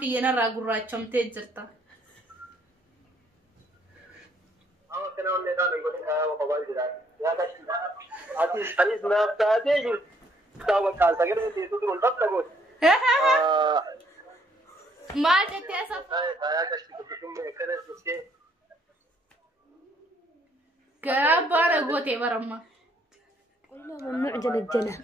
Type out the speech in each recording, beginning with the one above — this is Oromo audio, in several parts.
أمك ينا راجورات شم تجرتا كنا ولا كان نقول وقبائل جدار يا كاش أتي سريس ما بتاعي تاو كال تقدر تيجي تقول بس تقول ما جت يا صف يا كاش تقول كنا نسكت كبار قوتي برما والله ممنوع جلجلة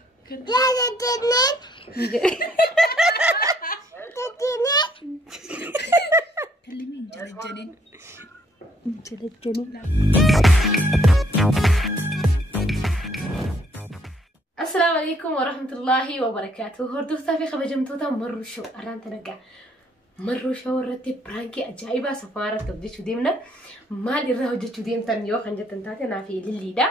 كلمين جلجلين السلام عليكم ورحمة الله وبركاته. هردوستا في خبجمتوتا مرو شو أران تنقع مرو شو ورتي برانكي أجايبا سفارة تبدي شو ديمنا مالي راه جتشو ديم تنيو خنجة تنتاتي نافي للي دا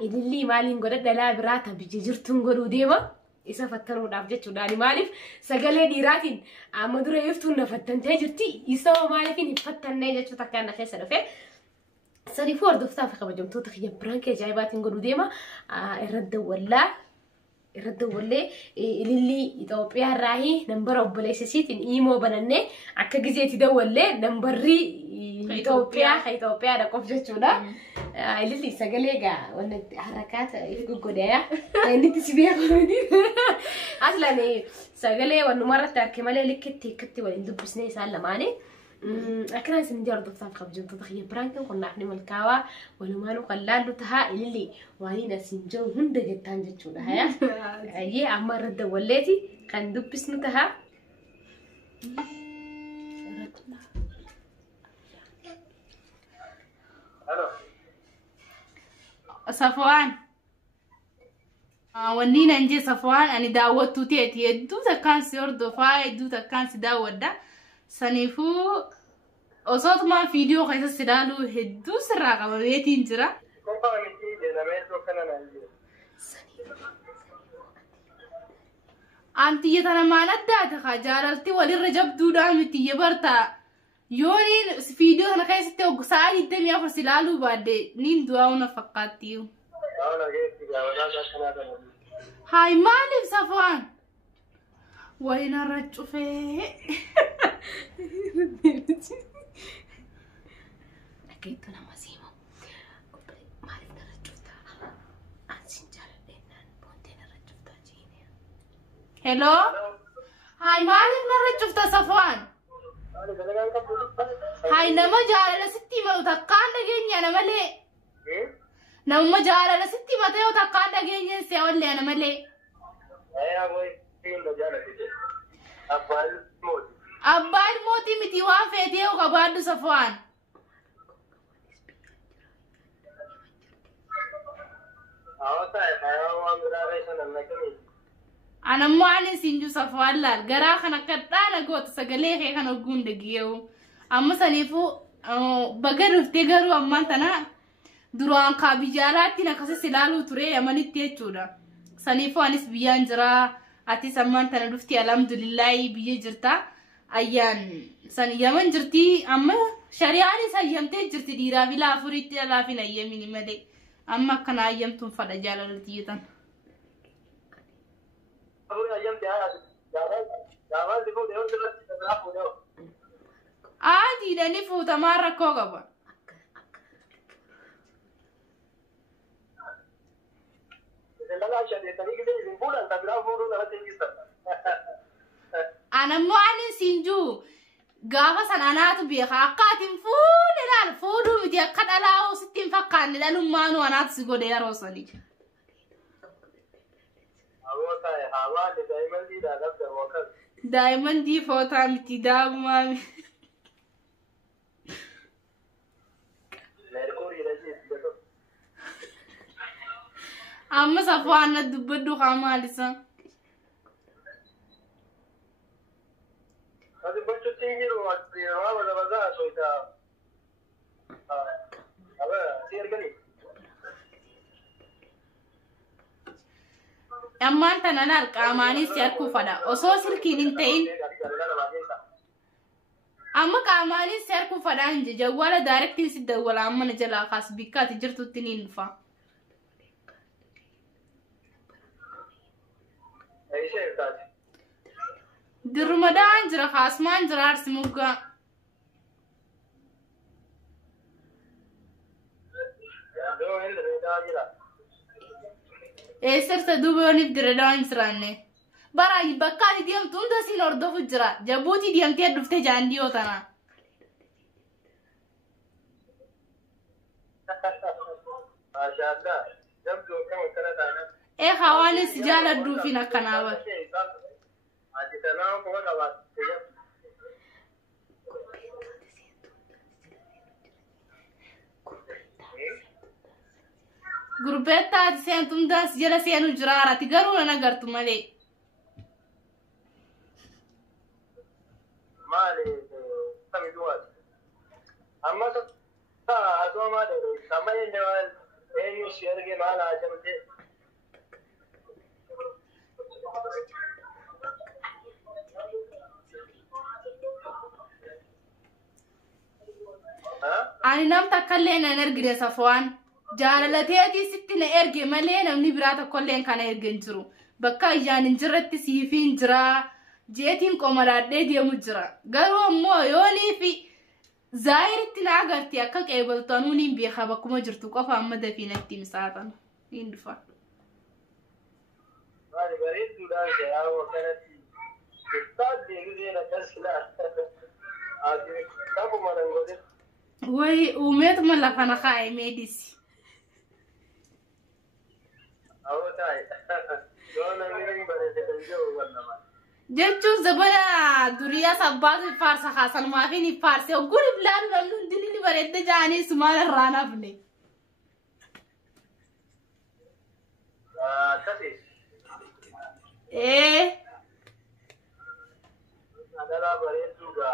للي مالي نقول دلا براتا بيجرتون قولوا ديما إسا فتروا دافجتشو داني مالف سقالي ديراتين مدرو يفتون نفتن تجرتي إسا مالفين يفتن نيجتشو تكان نخيسة نفي ساني فورد وفتان في خبجمتو تخيا برانكي جايبات نقولوا ديما الرد ولا اللي إثيوبيا راهي نمبر أوبليسيت إن إيمو بنني عكا جزيت يدولي نمبري إثيوبيا ده كوف جتونا اللي سجليجا ولا حركات يفكوا قدايا إني تسبيها قدي أصلاً سجلي والنمرة تركمالي اللي كتي ولا ندب بسنة سالماني أكنا سندير دكتور خبجن تضخية برانكن كنا إحنا ملكاوا ولمانو قلالو تها اللي وانينا سنجو هند جتان جتونا هيا أيه أما رد وليتي كان دب بسنة تها صفوان ونينا نجي صفوان أنا داوت توتي يدو تكان سير دفاع يدو تكان سداوت ده سنيفو أصوات ما فيديو خيسة سدالو هدو سراغة ببيتي انجرا أنتي يتنا ما ندات خجالتي ولي رجب دودا متي يبرتا يوني فيديو أنا خيسة تو ساعة يدم يا فرسلالو بعد نين دواونا فقاتيو هاي مالي صفوان وين الرجل فيه أكيد أنا مزيمة ما أعرف الرجل ده أنسنجر لأن بونتين الرجل ده جيني هلو هاي ما أعرف الرجل ده صفوان هاي نما جارة ستي ما وتقان دقيني أنا ملي نما جارة ستي ما تيو تقان دقيني سيولي أنا ملي أبال موتي متي وافيتي وقبادو صفوان أنا مو عني سنجو صفوان لا القرا خنا كتانا قوت سقليه خنا قون دقيو أما سنيفو بقر تجرو أما تنا دروان قابجالاتي نكسي سلالو تري أماني تيجودا سنيفو أنيس بيان جرا أتي سمان تنا دفتي الحمد لله بيجي جرتا أيان سني يمن جرتي أما شريعة سيمتي جرتي ديرا بلا فريتي لا في نيميني مدي أما كان أيام تنفذ جالتيتان عادي ده نفوت مرة كوكبا أنا مو عن سنجو قابا سنانات بيخا قاتم فول لا فولو متي قد ألاو 60 فقان لأنه مانو أنا تسيقو دي روسني دايما دي فوتا متي داب مامي أما صفوانا دبدو خامالسا هذا بچو تيجيرو ما ولا بزاف سويتا أبا سير قلي أما أنت نالك أماني سيركو فدا أصوصل كينتين أما كأماني سيركو فدا إنج جوالا دايركتين سيدا ولا أما نجلا خاص بيكا تجرتو التنين فا أي شيء تاج Ramadan jira khasman jira arsmuga. Sirta duubanii Dirreedawaan jiraanne. Bara bakka ati deemtu hunda siin hordofu jira. Jabuutii deemtee dhuftee jaandiyoo tana. Hawaanis jaaladhuufiin akkanaa bara. Gurbetta ati seentum daans jala seenu jiraara ati garuu nan agartu malee. Maali samiduwat. Amma asuma maali samay newal eenyu shirge maala ajamte. Ani nam takkallee nan ergine Safwaan. Jaalalateetii sitti na erge malee namni biraa tokkolleen kana ergen jiru. Bakka ayyaan hin jirretti siifiin jira. Jeetiin qomadaadhee deemu jira. Garuu ammoo yoonii fi zaayiritti na agarti akka qeebaltoonuu niin beekaa bakkuma jirtu qofa amma dafiinatti misaatan. Niin dhufa. Maali bareedduudhaan jedhamu kanatti gurtaatti deebisee akkasilaa. Ati qabuma nan godhe. Wayi uumeetuma lafa na kaa'e meedisi. Jechuun zabana duriyaa sabbaatu faarsa haasan maafiin faarse ogguun iblaan balluun dilili bareedda jaanii sumaan irraa nafne. Adalah bareedduudha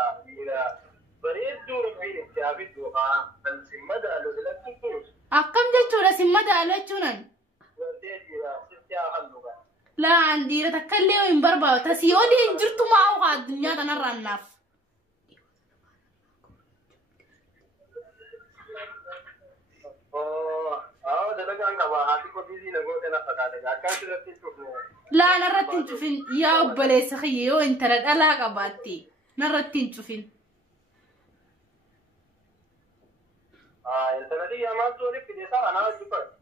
bareedduu rabbiin itti abiddu kan simmadaalu filattu. Akkam jechuudha simmadaalu jechuunan? لا عندي رتكلم وين بربا تسيودي جرتو معه قاعد الدنيا تنرى الناف لا نرتين تشوفين يا بلي سخيو انت رد الا قباتي نرتين تشوفين انت ردي يا ما تقولي في ديسا انا اجيبك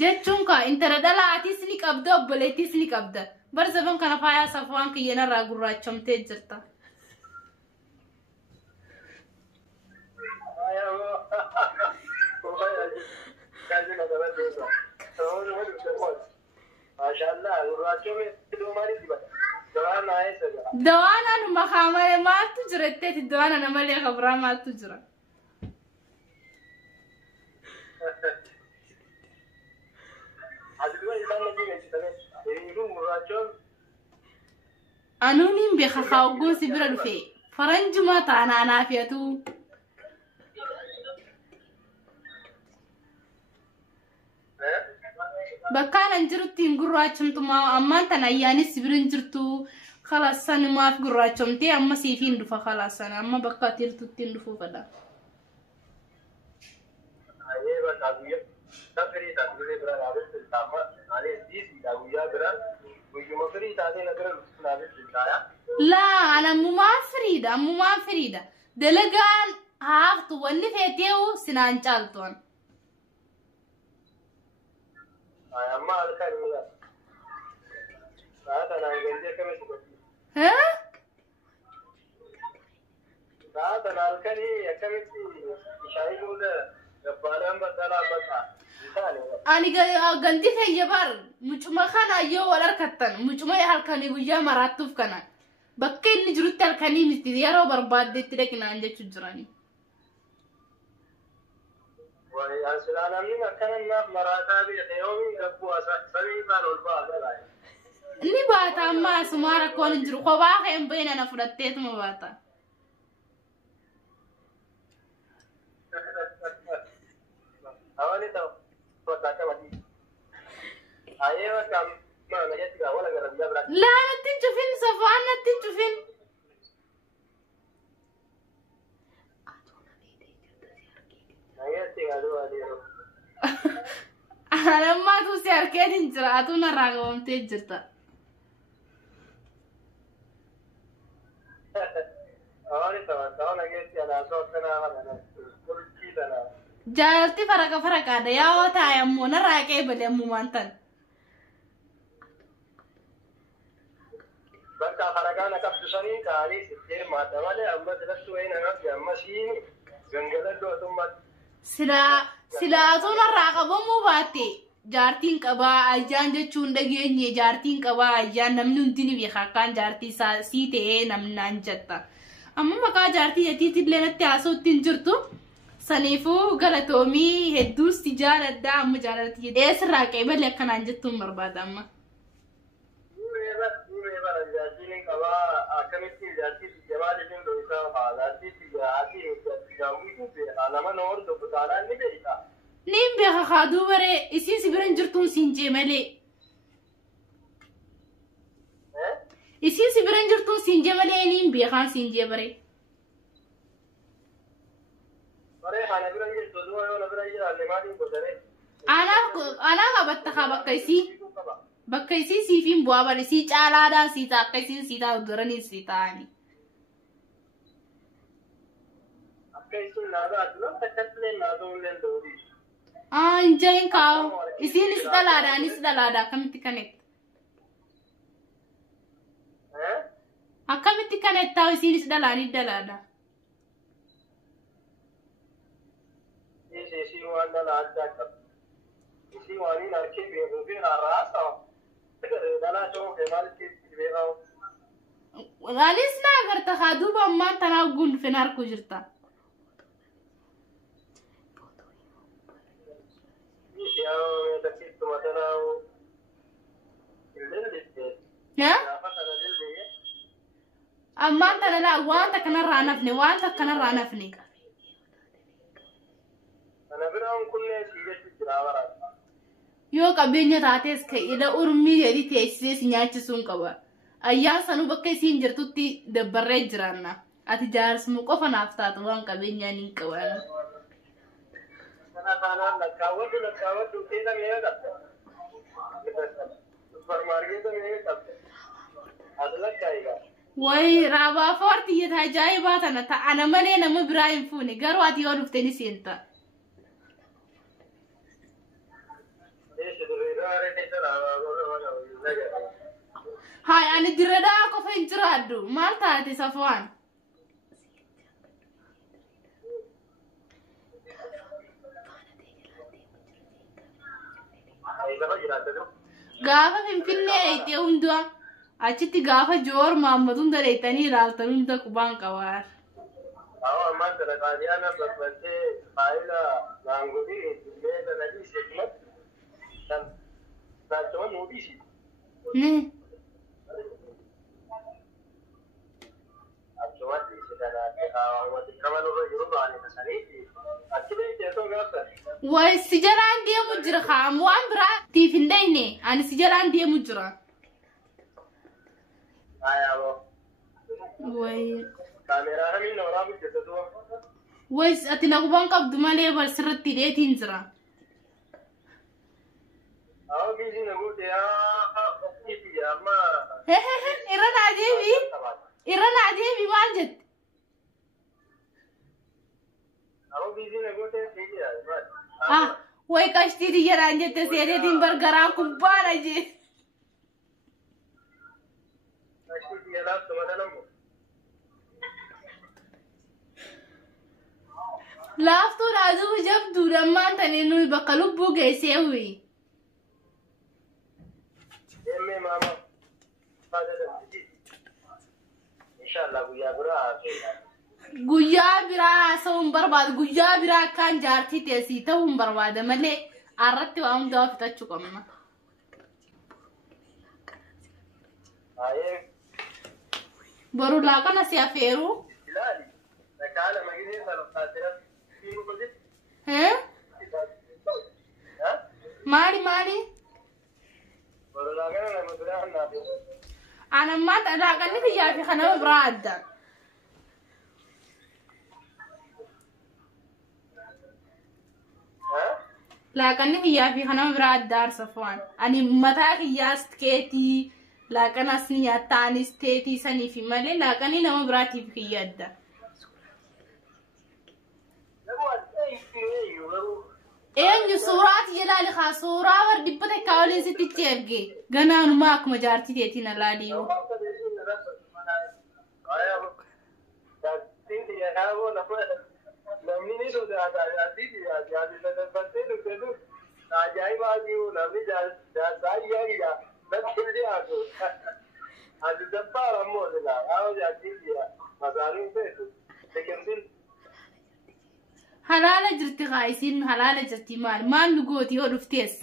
jechuun ka intara dhalaatis ni qabda obboleettis ni qabda bar zaban kana faayaa Safwaan kiyyana irraa gurraachamtee jirta. Dawaan anuma kaamale maaltu jira jetteeti dawaan ana malee kabraa maaltu jira. Anuuniin beeka kaawwagoon si bira dhufe faranjuma taanaa naafiyatu. Bakkaan an jirutti hin gurraachamtumaa ammaan tan ayyaanis si bira hin jirtu khalaasan maaf gurraachamtee amma siifiin dhufa khalaasan amma bakka ati jirtutti hin dhufuu fedha. لا أنا مو فريدة دلقان هافتو واللي فيتيو سنان جالتون أما الكلمة هذا أنا عندي كم ها؟ هذا أنا الكلمة كم شيء ولا جبارم بدلا بدلا أنا قندي في جبار مجمع خنا يو ولا ركتن مجمع هالكني ويا مراتب كنا بكين نجرت هالكني مستديارو برباد دترك نانجة تجراني ويا سلام من كنا مراتب يومي ربوا سني بالول بالله إني باتا ما سمارة كون جرو خباه يوم بين أنا فرتيت ما باتا أولي تو فتاة مدي أيوة كم ما نجت كا ولا كذا بيا برا لا نتنشوفين Safwaan نتنشوفين نجت كا دو أديرو أنا ما توسي أركيد إنجرا أتونا راغوم تيجرتا Jaarti faraka da yawo ta yammo na raqee bale mu mantan. Bakka faragaana qabsisanii taa'anii sittee maadamale amma dirassu wayina nafti amma siin gangaladoo atummat. Silaatuun irraa qabamuu baatte jaartiin qabaa ayyaan jechuun dhageenye jaartiin qabaa ayyaan namni hundi ni beeka akkaan jaartii sii ta'ee namnaan jetta. Amma maqaa jaartii yatiitti illee natti haasa'utti hin jirtu. Saniifuu galatoomii hedduus jaaladha amma jaalatti sirraa qeebalee akkanaan jettuun barbaada amma. Nin beeka kaaduu baree isiin si biran jirtuun siin jee malee. Isiin si biran jirtuun siin jee malee nin beekaan siin jee baree. Ana qabatta ka bakka isii siifin bu'aa bari sii caalaadhaan sii ta'a akka isiin sii ta'a duranii sii ta'ani. Injayin kaa'u isiinis dhalaadhaanis dhalaadha akkamitti kanetta. Akkamitti kanetta isiinis dhalaanii dhalaadha. Alis na agarta haduba ammaan tanaa gulfin harku jirta. Ammaan tanaa wanta kanarraa nafne. Yoo qabeenya taates ka'edha urmii jedhi teessisee si nyaachisuun qaba. Ayyaan sanuu bakka isiin jirtutti dabbarree jiraanna. Ati jaarsuma qofa naaf taatu waan qabeenyaan hin qaban. Way raabaa foorti yeta ajaa'ibaa tana ta'ana malee nama biraa hin fuune garuu ati yoo dhufteni seenta. Hai ani dirada qofa hin jiraaddu maal taate Safwaan? Gaafa Finfinnee dhayxee hundaa achitti gaafa Joor Maammadun daleettanii ilaaltan hunda qubaan qabaa. Amma Qaadiyaana babbattee faayila gaangolii illee sanadii seekumatti Saachawwan nuudisi. Achumatti wati kamalurra jiru baane tasanii achillee jeetoo gaafta. Way si jalaan deemu jira kaan waan biraatiif hin dhayne ani si jalaan deemu jira. Ayaabo. Way. Kaameraa hamiin nooraa bulchitatu. Way ati naqubaan qabdu malee bar sirratti hidheetiin jira. Irana adeemi maal jette? Way qashtiiti jedhaan jette seedeetiin bargaraan kubbaadha jee. Laaftuun aduu jabduudha ammaan tanii nuyi bakka lubbuu geessee huyi. Guyyaa biraa haasa'uun barbaada. Guyyaa biraa akkaan jaartii teessii ta'uun barbaada malee arratti waa hundaa fitachuu qabna. Boru laaqana si afeeru. Maali? Ana ammaa laaqanni kiyyaa fi kanama biraa adda. Laaqanni kiyyaa fi kanama biraa adda Safwaan. Ani mataa kiyyaas keetii laaqanas ni nyaattaanis teetii sanii fi malee laaqanni nama biraatiif kiyya adda. eenyu suuraat yalaali haa suuraa war dhibbata kaawlee sitti erge ganaanuma akkuma jaartii teetiin alaaliiyu. Halala jirti qaisiin halala jirti maal lugooti yoo dhuftees.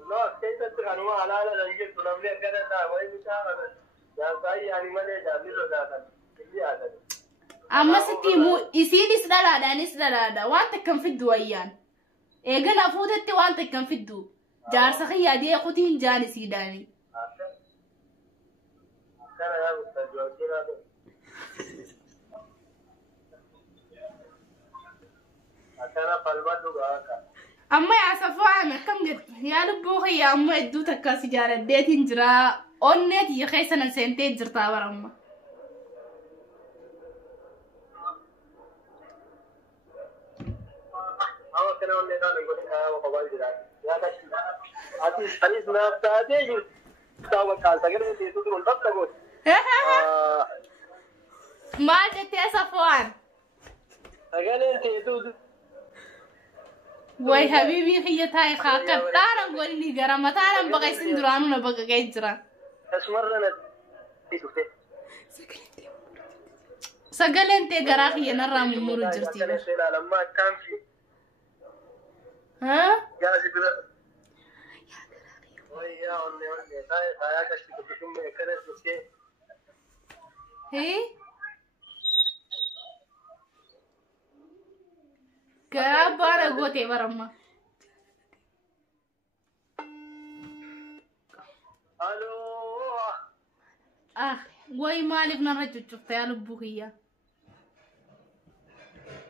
Allah keessa kanuma halala nan jirtu namni akkana ta'a wayi bitaa jaasaayii ani malee jaalli sodaatan inni yaadate. Amma sitti immoo isiinis dhalaadhaanis dhalaadha waan takkan fiddu wayyaan. Eegan hafuutetti waan takkan fiddu jaarsa khiyyaadee kutiin jaanisiidhaani. Akkana yaa mustaqbal jiraatu. Akana falmatu gaaka. Amma yaa Safwaan akkam jirti yaa lubbuu khiyyaa amma hedduu takka si jaaladdeetiin jira onneeti keessa nan seentee jirtaa baramma. Awa kana onne dhaan godhe kaaya qobal jiraatu. Yaa kachi. Atis naaftaatee jirtu. Tawa kaalsa gara teessu kun bakka gooti. Maal jettee Safwaan? Sagaleen teessu Way habibi khiyataay khaqadaan gooni gara mataan baqay sinduraanu na baqay jira. Asmarna tisufte. Sagalente gara khiyana raamuru jirti. Lamma kamfi. Ha? Gaasi bila. Way ya onne taaya kashi kutume kana tuske. Hey? Gara bara gote baramma. Hello. Way maalif narra cuccufte yaa lubbuu kiyya.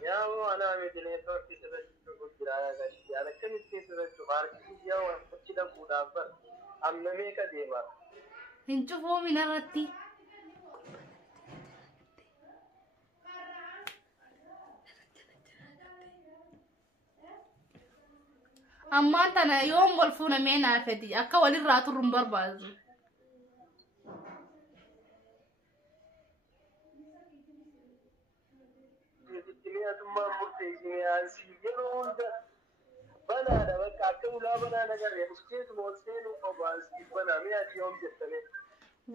Yaa ana midine tokki sirriitti guddiraa gashi. Ana kamitti sirriitti baarkii yaa wanti dhaquudhaaf amma meeqa deema? Hin cufoomin irratti. Ammaan tana yoom wal fuunamee naa fedhi akka walirraa turruun barbaadu. Tummaan murteessine asii yeroo hunda banaadha bakka akka ulaa banaa nagarree buskeetuma ol seenuu qabu asii banaa mi'a adii yoom jettanii.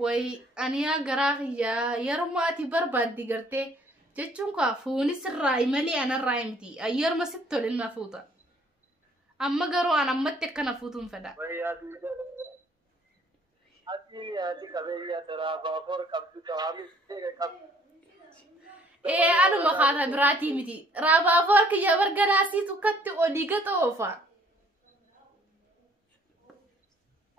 Way ani yaa garaa kiyyaa yeroo ati barbaaddi gartee jechuun kaa fuunis irraa malee anarraa himti ayyarma sitti tolin na fuuta. Amma garuu an ammatti akkana fuutuun fedha. Ati qabeeyyaa daraabaa for qabdu tawaamis qabdu. Anuma kaata biraatii miti. Raabaafoor kiyya bargaraasii tukkatti olii gata oofa.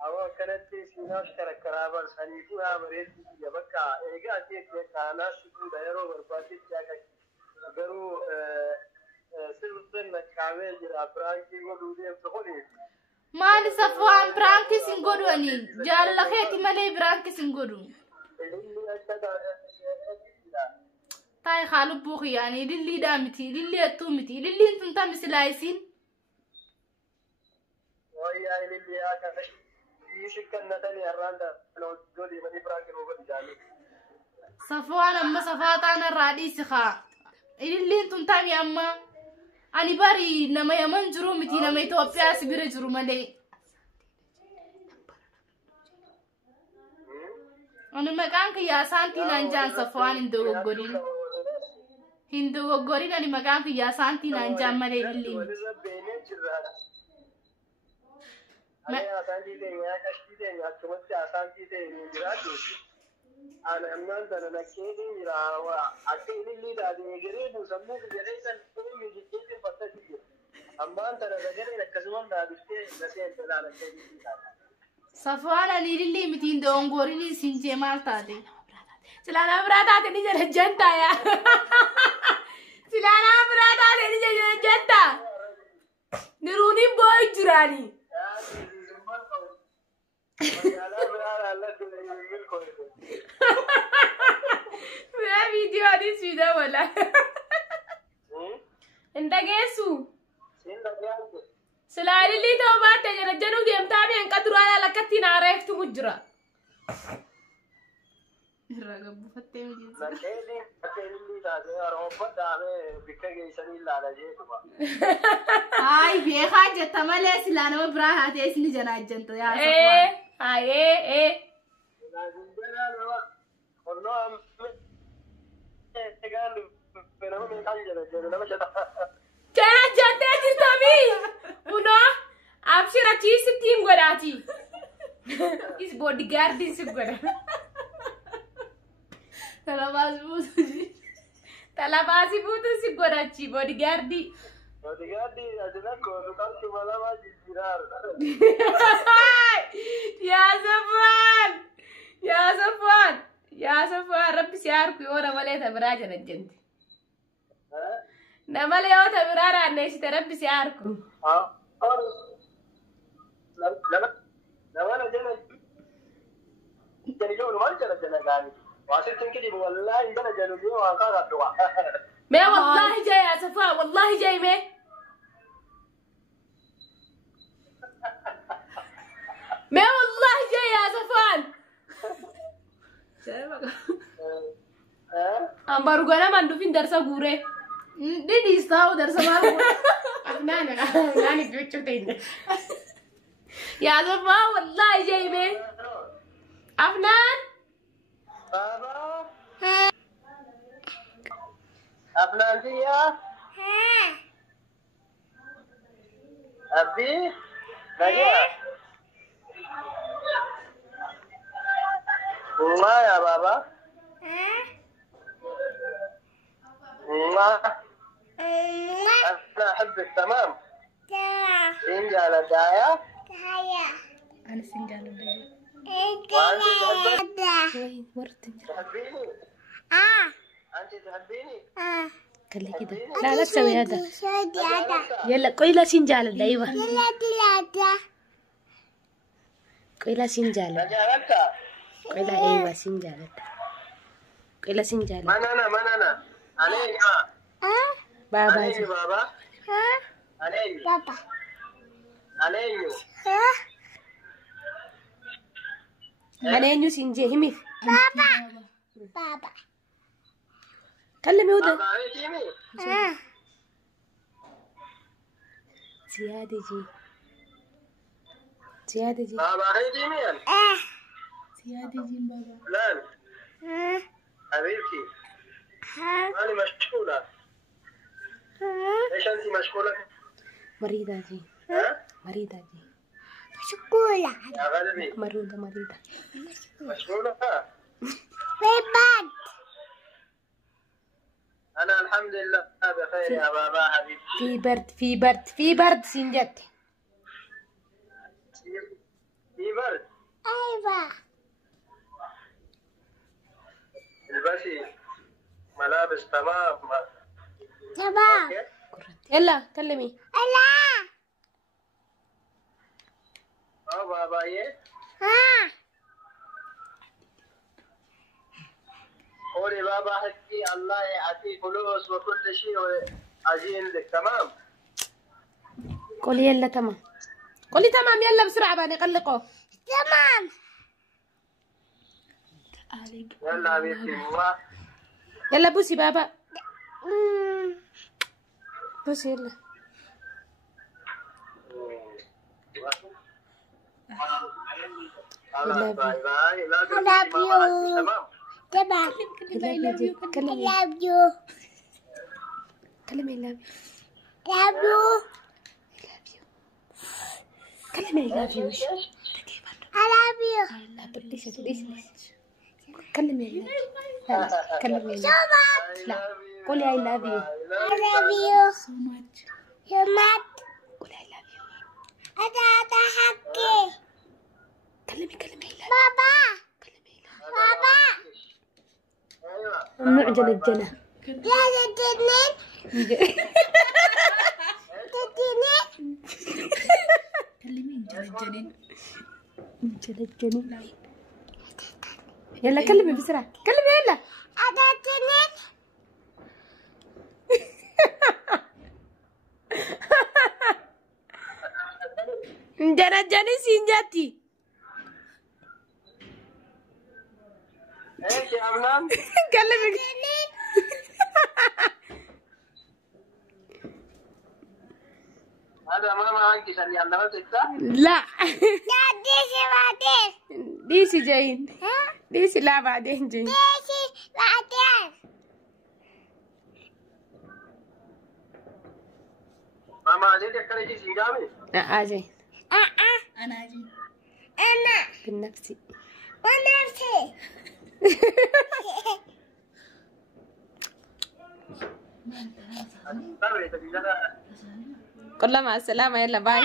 Awa kanatti siinaaf karakkaraa barsaniifu haa bareedduu kiyya bakka eegaa keessa kaanaa shukuudha yeroo barbaachitti akka garuu sirriin nakkaamee jira biraankii godhuu deemtu kuni. Maali Safwaan biraankii sin godhanii jaalala keeti malee biraankii sin godhu. Taay xaalu buuxi yaani lilli daamiti lilli attumiti lilli intun tamis laaysin. Wayyaa lilli akka yishikkan natani arranda lodi mani biraankii godhu jaali. Safwaan amma safaataan irraa dhiisi haa. Lilli intun tami amma ani bari nama Yaman jiru miti nama Itoophiyaa si bira jiru malee. Ani maqaan kiyyaa saantii naan jaan Safwaan hin dogoggorin. Hin dogoggorin ani maqaan kiyyaa saantii naan jaan malee lilli. Ani asaantii teenya qashtii teenya achumatti asaantii teenya jiraatu. Ani ammaan sana nakkeetii jira akka lilli daadhee gareedu sammuu jedhee san inni jijjiirri fakkatti jira. Ammaan sana dagareen akkasumas daadhiftee naseen talaan akka lilli taata. Safwaan ani lilli mitiin dogoggorin isin jee maal taate? Silaanaa biraa taate ni jala janta yaa. Silaanaa biraa taate ni jala janta. Niruuniin boo'i jiraanii. Mira video adis video wala. እንደ reeftu mujjira. Ragabu fattee miti. Nakkeedii illee taatee haroofa dhaabee bikka geessanii ilaala jeetuma. Ay beekaa jetta malee silaa nama biraa haatee isni janaa jento yaa Safwaan. Hayee. Jaa jantee jirtami. Kunoo abshira ciisittiin godhaati. Is bodyguardin si godha. Talabaasi buutu si godhachi bodyguardi. Bodyguardi asina kootu qabdu malamaa jijjiiraara. Yaa Safwaan rabbi si harku yoo namalee tabiraa jala jente. Namalee yoo tabiraa naanneessite rabbi si harku. Nama jala jala maal jala gaani. Waasitin kidi wallahi jala jalu yoo waan kaaddu. Mee wallahi jay yaa Safwaan wallahi jay mee. Mee wallahi jay yaa Safwaan. Ambaru gana mandufin darsa gure. Didi istau darsa malu. Nani cucu tenda. Ya Safwaan wallahi jay mee. Afnan. Baba. Afnan dia. Abi. Naya. Ma ya baba. ما أنا أحبك تمام. سنجال الداية. أنا سنجال الداية. وأنت تحبك؟ وين مرت تحبيني؟ أنت تحبيني؟ خلي كده لا لا تسوي هذا يلا قيلة سنجال الداية قيلة سنجال نجالك؟ قيلة أيوة سنجال قيلة سنجال من أنا علي بابا علي بابا علي بابا علي علي سنجي همي بابا كلمي هدى بابا هيجيني زيادة جي بابا هيجيني زيادة جي بابا فلان حبيبتي أنا مشغولة. ليش أنت مشغولة؟ مريضة جي ها؟ مريضة جي يا قلبي مريضة مشغولة؟ في أنا الحمد لله بخير يا بابا حبيبتي. في برد سنجت في برد. أيوة البسي ملابس تمام. أوكي؟ يلا كلمي بابا إيه؟ قولي بابا حكي الله يعطيك فلوس وكل شيء وأجي عندك تمام؟ قولي يلا تمام قولي تمام يلا بسرعة بقى نقلقه تمام يلا حبيبتي يلا بوسي بابا بوسي يلا باي باي. لا تنسي ماما تمام. كلمي كلمي كلمي كلمي كلمي لا قولي I love you so much قولي I love you كلمي ممنوع جنة كلمي جنة يلا كلمي بسرعة كلمي يلا جنة سينجاتي ايش يا امنان كلمك هذا ما معك عشان يعلمك تكسر لا ديسي جايين ديسي لا بعدين جايين ما جيت اكلت شيء جامد اجي انا اجي بالنفسي قل مع السلامة يلا باي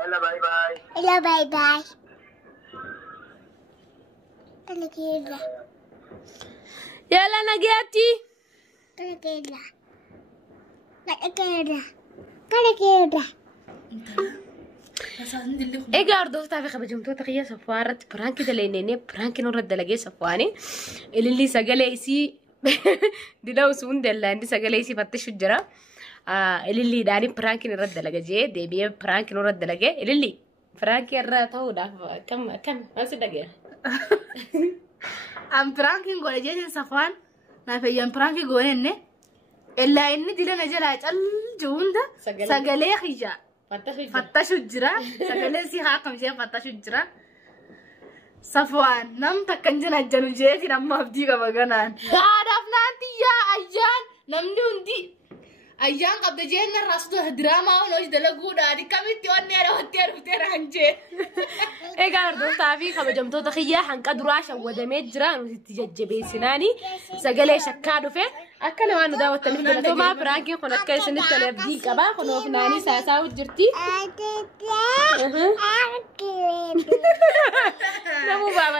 يلا باي باي Hello, bye bye. Kala يلا نجاتي ايه قاعد دوستا في خبجمتو تقيا سفارة برانكي دلينيني برانكي نورد دلقي سفاني اللي سقليسي دلو سون دلا عندي سقليسي فتشو الجرا اللي داني برانكي نرد دلقي جي دي بي برانكي نورد دلقي اللي برانكي الراتو دا كم ما صدقي ام برانكين غوري جيتين سفان ما في برانكي غوري إلا إني دلنا جلا أجل جوندا سجلي خيجا فتشو جرا سجلي سي هاكم شيء فتشو جرا صفوان نم تكنجنا جنو جيتي نم مبدي كبغنان هذا فنانتي يا أيان نمني وندي أيان قبل جينا راسدو دراما ونوش دلقودا دي كميتي ونيرا وتير هنجي إيه قاعد دوستا في خبجمتو تقيا حنقدروا ودمي جرا نتججبي سناني سجلي شكادو في أكل وانا داوة تلفزيون تو ما براكي خنا كيسن التلفزيون كبا خنا فناني ساسا وجرتي نمو بابا